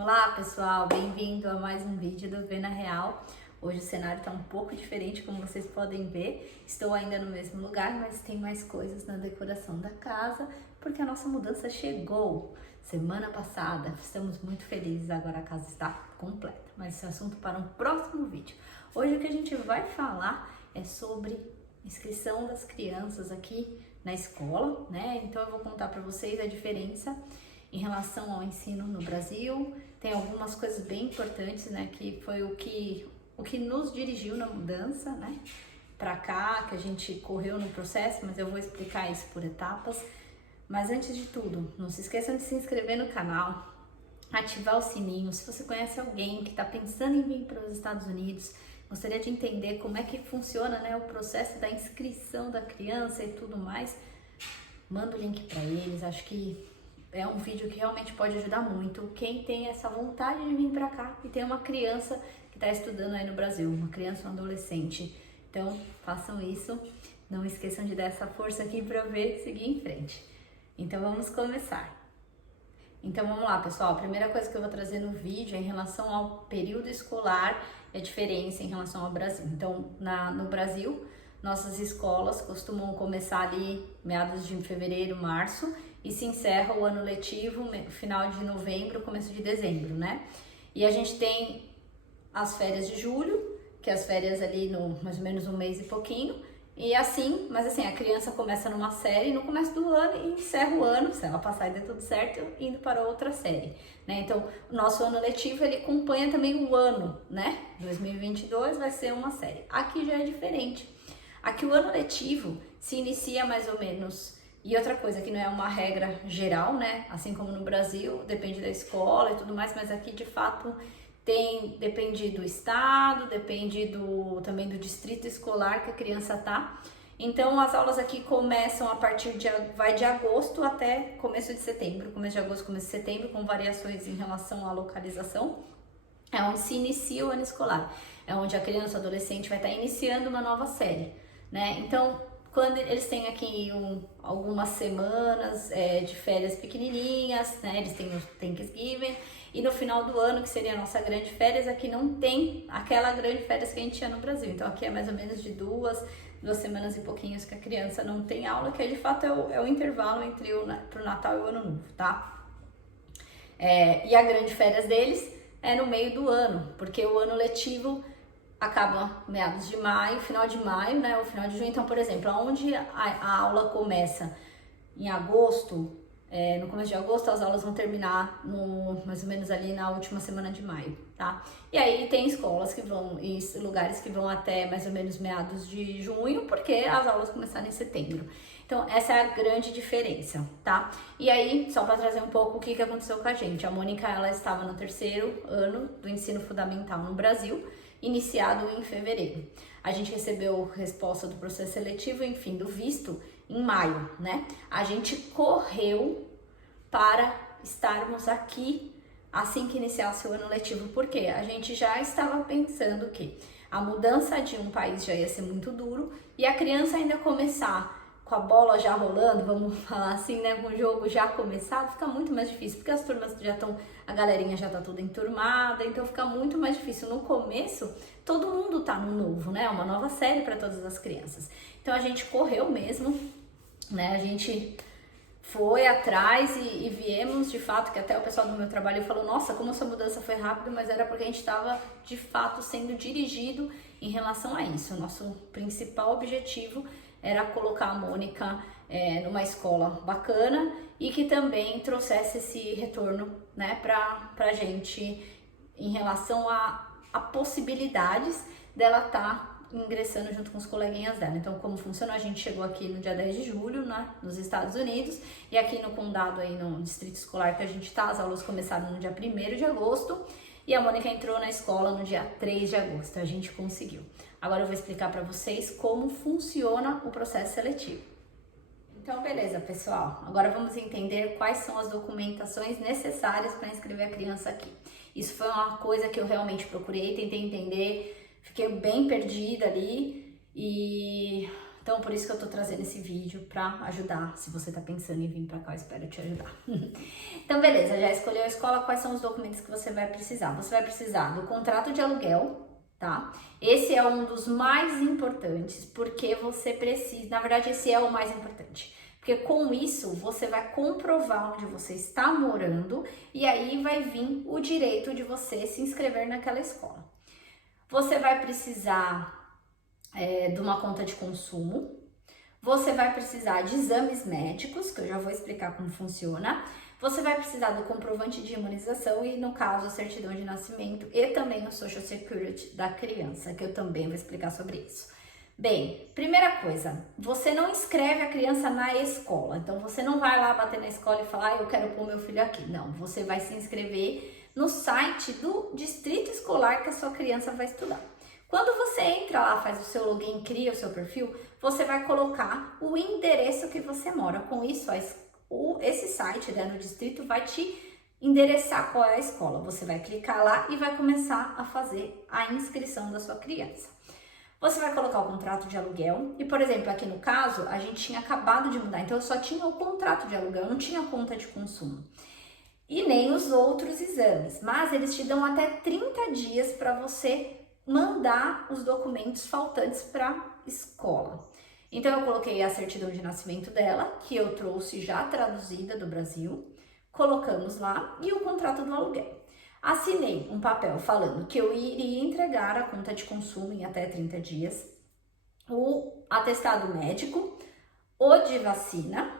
Olá pessoal, bem-vindo a mais um vídeo do Vê na Real. Hoje o cenário está um pouco diferente, como vocês podem ver. Estou ainda no mesmo lugar, mas tem mais coisas na decoração da casa, porque a nossa mudança chegou semana passada. Estamos muito felizes, agora a casa está completa, mas esse é assunto para um próximo vídeo. Hoje o que a gente vai falar é sobre inscrição das crianças aqui na escola, né? Então eu vou contar para vocês a diferença em relação ao ensino no Brasil. Tem algumas coisas bem importantes, né, que foi o que nos dirigiu na mudança, né, para cá, que a gente correu no processo, mas eu vou explicar isso por etapas. Mas antes de tudo, não se esqueçam de se inscrever no canal, ativar o sininho. Se você conhece alguém que está pensando em vir para os Estados Unidos, gostaria de entender como é que funciona, né, o processo da inscrição da criança e tudo mais, manda o link para eles. Acho que é um vídeo que realmente pode ajudar muito quem tem essa vontade de vir para cá e tem uma criança que está estudando aí no Brasil, uma criança ou um adolescente. Então, façam isso. Não esqueçam de dar essa força aqui para eu ver seguir em frente. Então, vamos começar. Então, vamos lá, pessoal. A primeira coisa que eu vou trazer no vídeo é em relação ao período escolar e a diferença em relação ao Brasil. Então, no Brasil, nossas escolas costumam começar ali meados de fevereiro, março, e se encerra o ano letivo final de novembro, começo de dezembro, né? E a gente tem as férias de julho, que é as férias ali no mais ou menos um mês e pouquinho, e assim, mas assim, a criança começa numa série no começo do ano e encerra o ano, se ela passar e der tudo certo, indo para outra série, né? Então, o nosso ano letivo, ele acompanha também o ano, né? 2022 vai ser uma série. Aqui já é diferente. Aqui o ano letivo se inicia mais ou menos. E outra coisa, que não é uma regra geral, né? Assim como no Brasil, depende da escola e tudo mais, mas aqui de fato depende do estado, depende também do distrito escolar que a criança tá. Então as aulas aqui começam vai de agosto até começo de setembro, começo de agosto, começo de setembro, com variações em relação à localização. É onde se inicia o ano escolar, é onde a criança ou adolescente vai estar iniciando uma nova série, né? Então, quando eles têm aqui algumas semanas de férias pequenininhas, né? Eles têm o Thanksgiving, e no final do ano, que seria a nossa grande férias, aqui não tem aquela grande férias que a gente tinha no Brasil. Então aqui é mais ou menos de duas semanas e pouquinhos que a criança não tem aula, que de fato é o intervalo entre pro Natal e o Ano Novo, tá? E a grande férias deles é no meio do ano, porque o ano letivo acaba meados de maio, final de maio, né, o final de junho. Então, por exemplo, onde a aula começa em agosto, no começo de agosto, as aulas vão terminar mais ou menos ali na última semana de maio, tá? E aí tem escolas e lugares que vão até mais ou menos meados de junho, porque as aulas começaram em setembro. Então, essa é a grande diferença, tá? E aí, só para trazer um pouco o que aconteceu com a gente. A Mônica, ela estava no 3º ano do ensino fundamental no Brasil, iniciado em fevereiro. A gente recebeu resposta do processo seletivo, enfim, do visto, em maio, né? A gente correu para estarmos aqui assim que iniciasse o ano letivo, porque a gente já estava pensando que a mudança de um país já ia ser muito duro e a criança ainda começar com a bola já rolando, vamos falar assim, né, com o jogo já começado, fica muito mais difícil, porque as turmas a galerinha já tá toda enturmada, então fica muito mais difícil. No começo, todo mundo tá no novo, né, uma nova série para todas as crianças. Então a gente correu mesmo, né, a gente foi atrás e viemos, de fato, que até o pessoal do meu trabalho falou, nossa, como essa mudança foi rápida, mas era porque a gente estava, de fato, sendo dirigido em relação a isso. O nosso principal objetivo era colocar a Mônica numa escola bacana e que também trouxesse esse retorno, né, pra gente em relação a possibilidades dela estar ingressando junto com os coleguinhas dela. Então, como funciona? A gente chegou aqui no dia 10 de julho, né, nos Estados Unidos, e aqui no condado, aí no distrito escolar que a gente tá, as aulas começaram no dia 1º de agosto, e a Mônica entrou na escola no dia 3 de agosto, a gente conseguiu. Agora eu vou explicar para vocês como funciona o processo seletivo. Então, beleza, pessoal. Agora vamos entender quais são as documentações necessárias para inscrever a criança aqui. Isso foi uma coisa que eu realmente procurei, tentei entender, fiquei bem perdida ali e Então, por isso que eu tô trazendo esse vídeo pra ajudar. Se você tá pensando em vir pra cá, eu espero te ajudar. Então, beleza, já escolheu a escola, quais são os documentos que você vai precisar? Você vai precisar do contrato de aluguel, tá? Esse é um dos mais importantes, porque você precisa, na verdade, esse é o mais importante. Porque com isso, você vai comprovar onde você está morando e aí vai vir o direito de você se inscrever naquela escola. Você vai precisar de uma conta de consumo, você vai precisar de exames médicos, que eu já vou explicar como funciona, você vai precisar do comprovante de imunização e, no caso, a certidão de nascimento e também o Social Security da criança, que eu também vou explicar sobre isso. Bem, primeira coisa, você não inscreve a criança na escola, então você não vai lá bater na escola e falar, eu quero pôr meu filho aqui. Não, você vai se inscrever no site do distrito escolar que a sua criança vai estudar. Quando você entra lá, faz o seu login, cria o seu perfil, você vai colocar o endereço que você mora. Com isso, esse site, né, no distrito vai te endereçar qual é a escola. Você vai clicar lá e vai começar a fazer a inscrição da sua criança. Você vai colocar o contrato de aluguel e, por exemplo, aqui no caso, a gente tinha acabado de mudar, então eu só tinha o contrato de aluguel, eu não tinha conta de consumo. E nem os outros exames, mas eles te dão até 30 dias para você mandar os documentos faltantes para a escola. Então eu coloquei a certidão de nascimento dela, que eu trouxe já traduzida do Brasil, colocamos lá e o contrato do aluguel. Assinei um papel falando que eu iria entregar a conta de consumo em até 30 dias, o atestado médico, o de vacina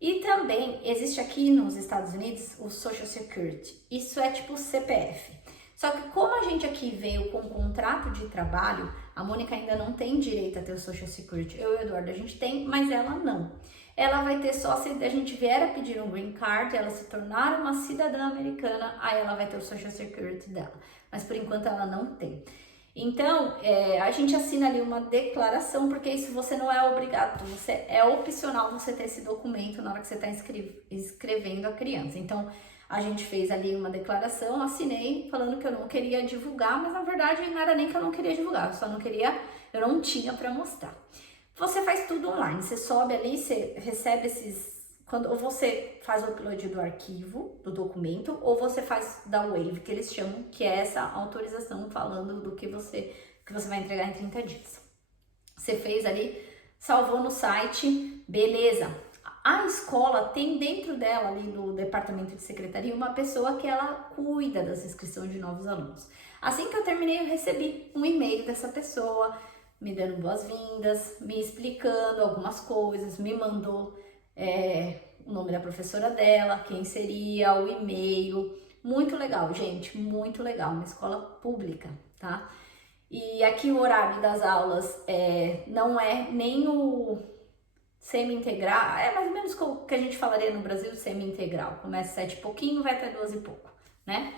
e também existe aqui nos Estados Unidos o Social Security. Isso é tipo CPF. Só que como a gente aqui veio com um contrato de trabalho, a Mônica ainda não tem direito a ter o Social Security. Eu e o Eduardo a gente tem, mas ela não. Ela vai ter só se a gente vier a pedir um green card, ela se tornar uma cidadã americana, aí ela vai ter o Social Security dela. Mas por enquanto ela não tem. Então, a gente assina ali uma declaração, porque isso você não é obrigado, é opcional você ter esse documento na hora que você está inscrevendo a criança. Então, a gente fez ali uma declaração, assinei falando que eu não queria divulgar, mas na verdade não era nem que eu não queria divulgar, eu não tinha para mostrar. Você faz tudo online, você sobe ali, você recebe ou você faz o upload do arquivo, do documento, ou você faz da waive, que eles chamam, que é essa autorização falando do que você vai entregar em 30 dias. Você fez ali, salvou no site, beleza. A escola tem dentro dela, ali no departamento de secretaria, uma pessoa que ela cuida das inscrições de novos alunos. Assim que eu terminei, eu recebi um e-mail dessa pessoa, me dando boas-vindas, me explicando algumas coisas, me mandou o nome da professora dela, quem seria, o e-mail. Muito legal, gente, muito legal, uma escola pública, tá? E aqui o horário das aulas não é nem o semi-integral, é mais ou menos o que a gente falaria no Brasil, semi-integral. Começa às 7 e pouquinho, vai até 12 e pouco, né?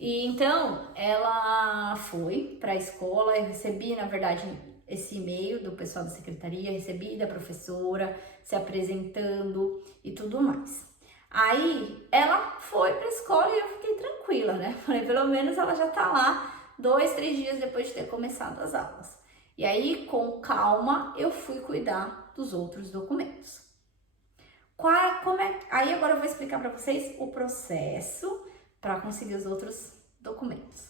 E então, ela foi para a escola, eu recebi, na verdade, esse e-mail do pessoal da secretaria, recebi da professora, se apresentando e tudo mais. Aí, ela foi para a escola e eu fiquei tranquila, né? Falei, pelo menos ela já tá lá 2, 3 dias depois de ter começado as aulas. E aí, com calma, eu fui cuidar dos outros documentos. Aí agora eu vou explicar para vocês o processo para conseguir os outros documentos.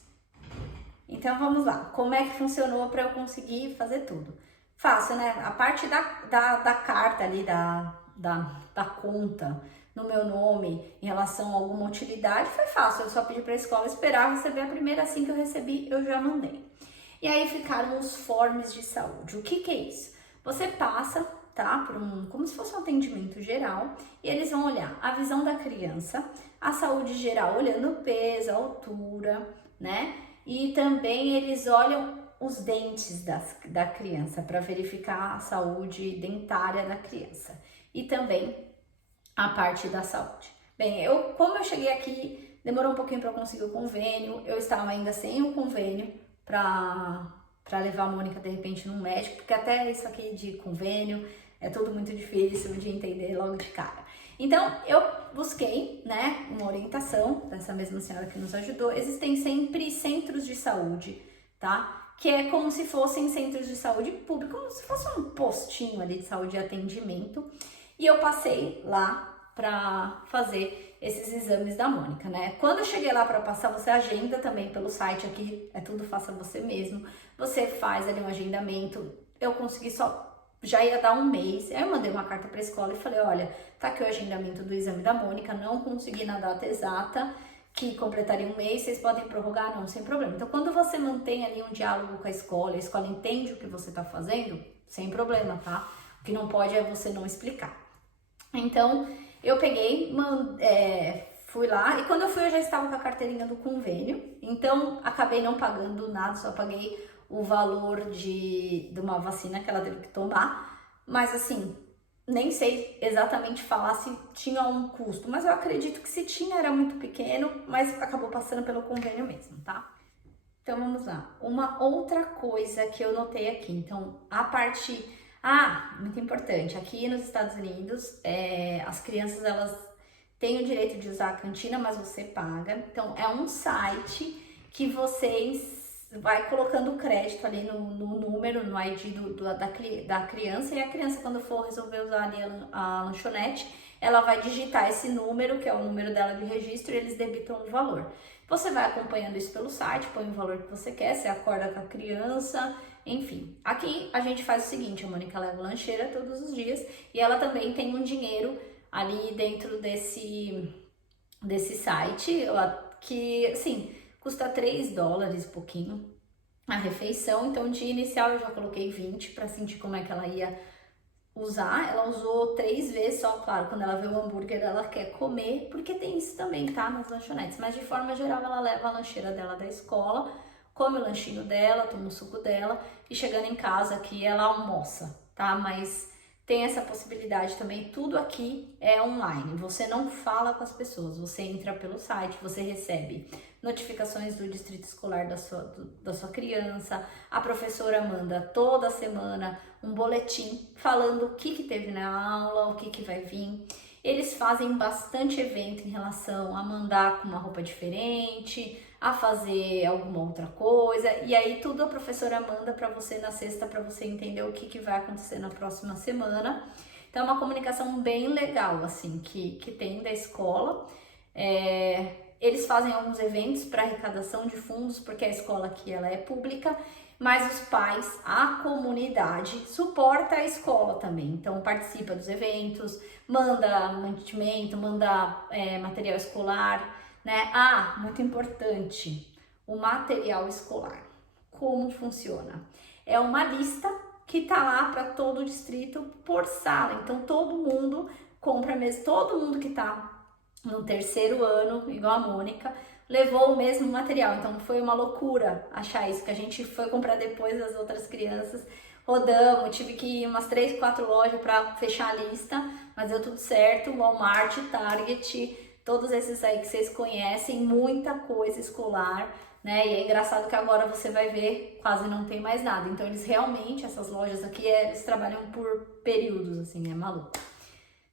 Então vamos lá, como é que funcionou para eu conseguir fazer tudo? Fácil, né? A parte da carta ali, da conta no meu nome em relação a alguma utilidade foi fácil, eu só pedi para a escola esperar receber a primeira, assim que eu recebi eu já mandei. E aí ficaram os forms de saúde. O que é isso? Você passa, tá, por como se fosse um atendimento geral e eles vão olhar a visão da criança, a saúde geral, olhando o peso, a altura, né? E também eles olham os dentes da criança para verificar a saúde dentária da criança e também a parte da saúde. Bem, como eu cheguei aqui, demorou um pouquinho para eu conseguir o convênio, eu estava ainda sem o convênio para levar a Mônica de repente num médico, porque até isso aqui de convênio é tudo muito difícil de entender logo de cara. Então, eu busquei, né, uma orientação dessa mesma senhora que nos ajudou. Existem sempre centros de saúde, tá? que é como se fossem centros de saúde público, como se fosse um postinho ali de saúde e atendimento. E eu passei lá para fazer esses exames da Mônica, né? Quando eu cheguei lá para passar, você agenda também pelo site aqui, é tudo faça você mesmo. Você faz ali um agendamento. Eu consegui já ia dar um mês. Aí eu mandei uma carta para a escola e falei: olha, tá aqui o agendamento do exame da Mônica, não consegui na data exata, que completaria um mês, vocês podem prorrogar? Não, sem problema. Então, quando você mantém ali um diálogo com a escola entende o que você tá fazendo, sem problema, tá? O que não pode é você não explicar. Então, eu peguei, fui lá, e quando eu fui eu já estava com a carteirinha do convênio, então acabei não pagando nada, só paguei o valor de uma vacina que ela teve que tomar, mas assim, nem sei exatamente falar se tinha um custo, mas eu acredito que se tinha era muito pequeno, mas acabou passando pelo convênio mesmo, tá? Então vamos lá. Uma outra coisa que eu notei aqui, então a parte... muito importante, aqui nos Estados Unidos, as crianças elas têm o direito de usar a cantina, mas você paga. Então é um site que vocês vai colocando crédito ali no número, no ID da criança, e a criança, quando for resolver usar ali a lanchonete, ela vai digitar esse número, que é o número dela de registro, e eles debitam o valor. Você vai acompanhando isso pelo site, põe o valor que você quer, você acorda com a criança, enfim. Aqui a gente faz o seguinte: a Mônica leva lancheira todos os dias e ela também tem um dinheiro ali dentro desse site, que assim, custa $3 pouquinho a refeição. Então, de inicial eu já coloquei 20 para sentir como é que ela ia usar. Ela usou 3 vezes só, claro, quando ela vê o hambúrguer ela quer comer, porque tem isso também, tá, nas lanchonetes. Mas de forma geral ela leva a lancheira dela da escola, come o lanchinho dela, toma o suco dela e chegando em casa aqui ela almoça, tá? Mas tem essa possibilidade também, tudo aqui é online, você não fala com as pessoas, você entra pelo site, você recebe notificações do distrito escolar da sua criança, a professora manda toda semana um boletim falando o que teve na aula, o que vai vir. Eles fazem bastante evento em relação a mandar com uma roupa diferente, a fazer alguma outra coisa, e aí tudo a professora manda para você na sexta para você entender o que vai acontecer na próxima semana. Então é uma comunicação bem legal assim que tem da escola. Eles fazem alguns eventos para arrecadação de fundos, porque a escola aqui ela é pública, mas os pais, a comunidade suporta a escola também, então participa dos eventos, manda mantimento, manda material escolar, né? Muito importante, o material escolar. Como funciona? É uma lista que tá lá para todo o distrito por sala, então todo mundo compra mesmo, todo mundo que tá no 3º ano, igual a Mônica, levou o mesmo material. Então foi uma loucura achar isso, que a gente foi comprar depois das outras crianças, rodamos, tive que ir umas 3, 4 lojas para fechar a lista, mas deu tudo certo. Walmart, Target, todos esses aí que vocês conhecem, muita coisa escolar, né? E é engraçado que agora você vai ver, quase não tem mais nada. Então eles realmente, essas lojas aqui, eles trabalham por períodos, assim, é maluco.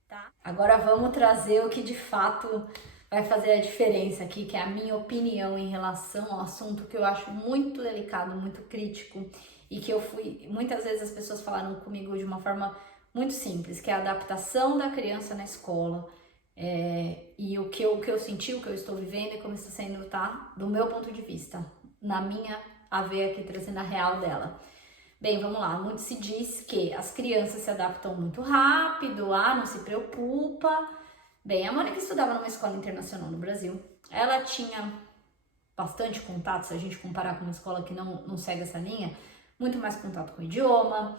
Tá? Agora vamos trazer o que de fato vai fazer a diferença aqui, que é a minha opinião em relação ao assunto que eu acho muito delicado, muito crítico, e que muitas vezes as pessoas falaram comigo de uma forma muito simples, que é a adaptação da criança na escola, e o que eu senti, o que eu estou vivendo e como está sendo, tá? Do meu ponto de vista, na minha a ver aqui, trazendo a real dela. Bem, vamos lá, muito se diz que as crianças se adaptam muito rápido, não se preocupa. Bem, a Mônica estudava numa escola internacional no Brasil, ela tinha bastante contato, se a gente comparar com uma escola que não segue essa linha, muito mais contato com o idioma,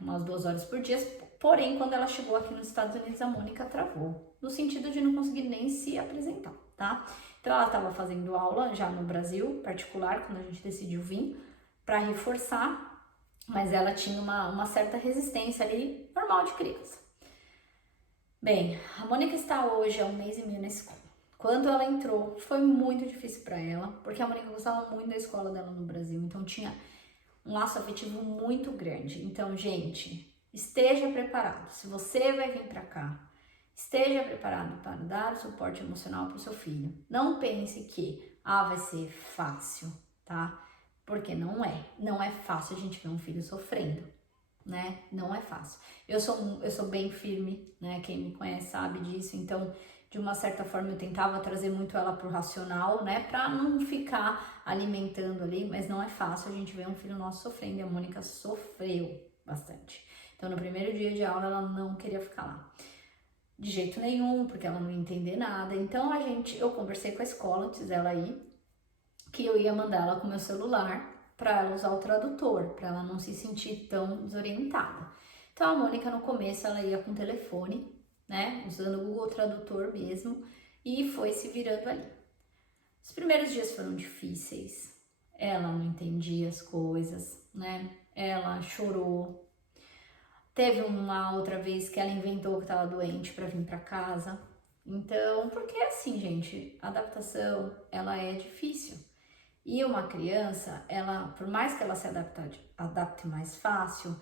umas 2 horas por dia, porém, quando ela chegou aqui nos Estados Unidos, a Mônica travou, no sentido de não conseguir nem se apresentar, tá? Então, ela estava fazendo aula já no Brasil, particular, quando a gente decidiu vir, para reforçar, mas ela tinha uma certa resistência ali, normal de criança. Bem, a Mônica está hoje há 1 mês e meio na escola. Quando ela entrou, foi muito difícil para ela, porque a Mônica gostava muito da escola dela no Brasil, então tinha um laço afetivo muito grande. Então, gente, esteja preparado. Se você vai vir para cá, esteja preparado para dar o suporte emocional para o seu filho. Não pense que, vai ser fácil, tá? Porque não é fácil a gente ver um filho sofrendo, né? Não é fácil. Eu sou bem firme, né? Quem me conhece sabe disso, então de uma certa forma eu tentava trazer muito ela pro racional, né? Pra não ficar alimentando ali, mas não é fácil a gente ver um filho nosso sofrendo, e a Mônica sofreu bastante. Então no primeiro dia de aula ela não queria ficar lá. De jeito nenhum, porque ela não ia entender nada. Então eu conversei com a escola antes dela ir, que eu ia mandar ela com meu celular para ela usar o tradutor, para ela não se sentir tão desorientada. Então a Mônica no começo ela ia com o telefone, né, usando o Google Tradutor mesmo, e foi se virando ali. Os primeiros dias foram difíceis, ela não entendia as coisas, né, ela chorou. Teve uma outra vez que ela inventou que estava doente para vir para casa. Então, porque assim, gente, a adaptação, ela é difícil. E uma criança, ela, por mais que ela se adapte mais fácil,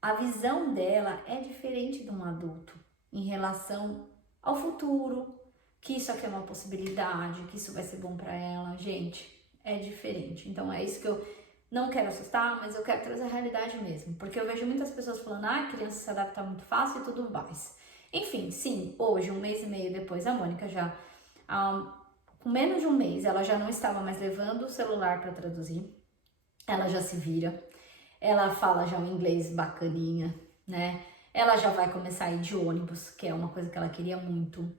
a visão dela é diferente de um adulto em relação ao futuro, que isso aqui é uma possibilidade, que isso vai ser bom para ela. Gente, é diferente. Então é isso que eu não quero assustar, mas eu quero trazer a realidade mesmo, porque eu vejo muitas pessoas falando, a criança se adapta muito fácil e tudo mais. Enfim, sim, hoje, 1 mês e meio depois, a Mônica já, com menos de 1 mês, ela já não estava mais levando o celular para traduzir, ela já se vira, ela fala já um inglês bacaninha, né? Ela já vai começar a ir de ônibus, que é uma coisa que ela queria muito.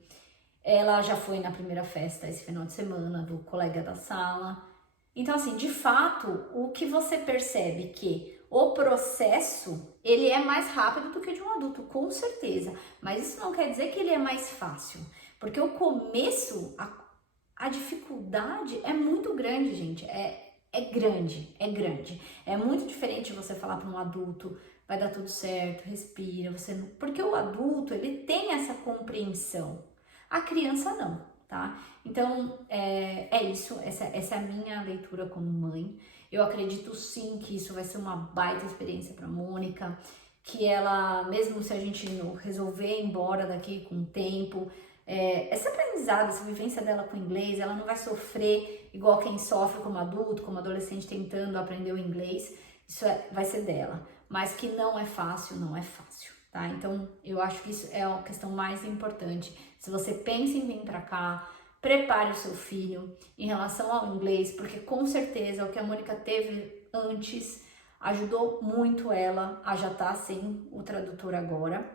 Ela já foi na primeira festa esse final de semana do colega da sala. Então, assim, de fato, o que você percebe que o processo, ele é mais rápido do que de um adulto, com certeza. Mas isso não quer dizer que ele é mais fácil. Porque o começo, a dificuldade é muito grande, gente. É grande. É muito diferente você falar para um adulto, vai dar tudo certo, respira, você não... Porque o adulto, ele tem essa compreensão. A criança não, tá? Então, é isso, essa é a minha leitura como mãe. Eu acredito sim que isso vai ser uma baita experiência para Mônica, que ela, mesmo se a gente resolver ir embora daqui com o tempo, essa aprendizado, essa vivência dela com o inglês, ela não vai sofrer igual quem sofre como adulto, como adolescente tentando aprender o inglês, isso vai ser dela. Mas que não é fácil, tá? Então, eu acho que isso é a questão mais importante. Se você pensa em vir para cá, prepare o seu filho em relação ao inglês, porque com certeza o que a Mônica teve antes ajudou muito ela a já estar sem o tradutor agora.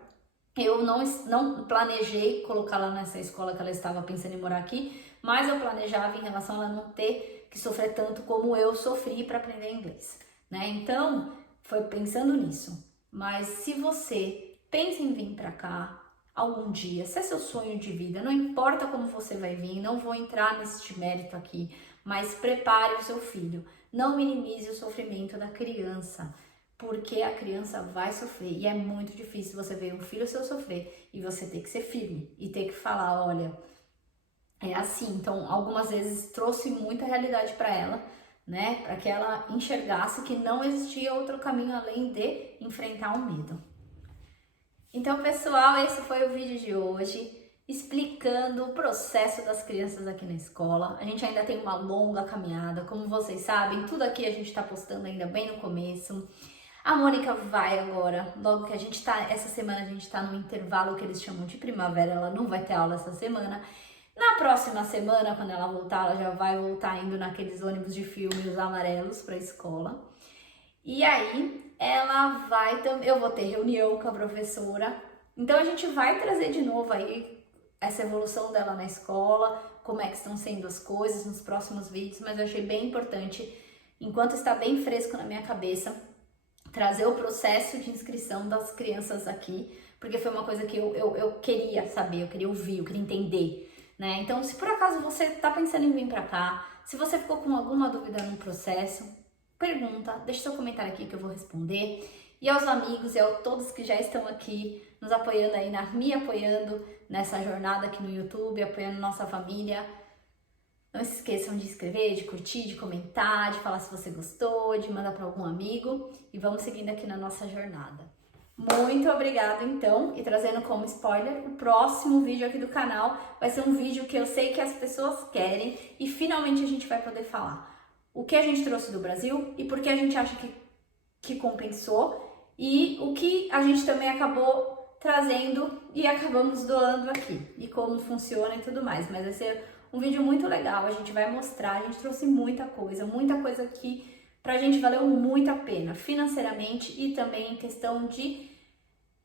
Eu não planejei colocá-la nessa escola que ela estava pensando em morar aqui, mas eu planejava em relação a ela não ter que sofrer tanto como eu sofri para aprender inglês, né? Então, foi pensando nisso. Mas se você pensa em vir para cá algum dia, se é seu sonho de vida, não importa como você vai vir, não vou entrar nesse mérito aqui, mas prepare o seu filho. Não minimize o sofrimento da criança, porque a criança vai sofrer e é muito difícil você ver um filho seu sofrer e você ter que ser firme e ter que falar, olha, é assim. Então, algumas vezes trouxe muita realidade para ela, né, para que ela enxergasse que não existia outro caminho além de enfrentar o medo. Então, pessoal, esse foi o vídeo de hoje, explicando o processo das crianças aqui na escola. A gente ainda tem uma longa caminhada, como vocês sabem, tudo aqui a gente está postando ainda bem no começo. A Mônica vai agora, logo que a gente tá, essa semana a gente tá no intervalo que eles chamam de primavera, ela não vai ter aula essa semana. Na próxima semana, quando ela voltar, ela já vai voltar indo naqueles ônibus de filme, os amarelos, para a escola. E aí, eu vou ter reunião com a professora, então a gente vai trazer de novo aí essa evolução dela na escola, como é que estão sendo as coisas nos próximos vídeos, mas eu achei bem importante, enquanto está bem fresco na minha cabeça, trazer o processo de inscrição das crianças aqui, porque foi uma coisa que eu queria saber, eu queria ouvir, eu queria entender, né? Então, se por acaso você está pensando em vir para cá, se você ficou com alguma dúvida no processo, pergunta, deixa seu comentário aqui que eu vou responder. E aos amigos e a todos que já estão aqui nos apoiando aí, me apoiando nessa jornada aqui no YouTube, apoiando nossa família. Não se esqueçam de inscrever, de curtir, de comentar, de falar se você gostou, de mandar para algum amigo. E vamos seguindo aqui na nossa jornada. Muito obrigada, então, e trazendo como spoiler, o próximo vídeo aqui do canal vai ser um vídeo que eu sei que as pessoas querem e finalmente a gente vai poder falar. o que a gente trouxe do Brasil e por que a gente acha que compensou e o que a gente também acabou trazendo e acabamos doando aqui e como funciona e tudo mais. Mas vai ser um vídeo muito legal, a gente vai mostrar, a gente trouxe muita coisa que pra gente valeu muito a pena financeiramente e também em questão de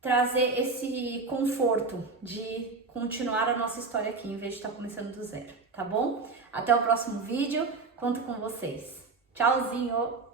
trazer esse conforto de continuar a nossa história aqui em vez de estar começando do zero, tá bom? Até o próximo vídeo, conto com vocês. Tchauzinho!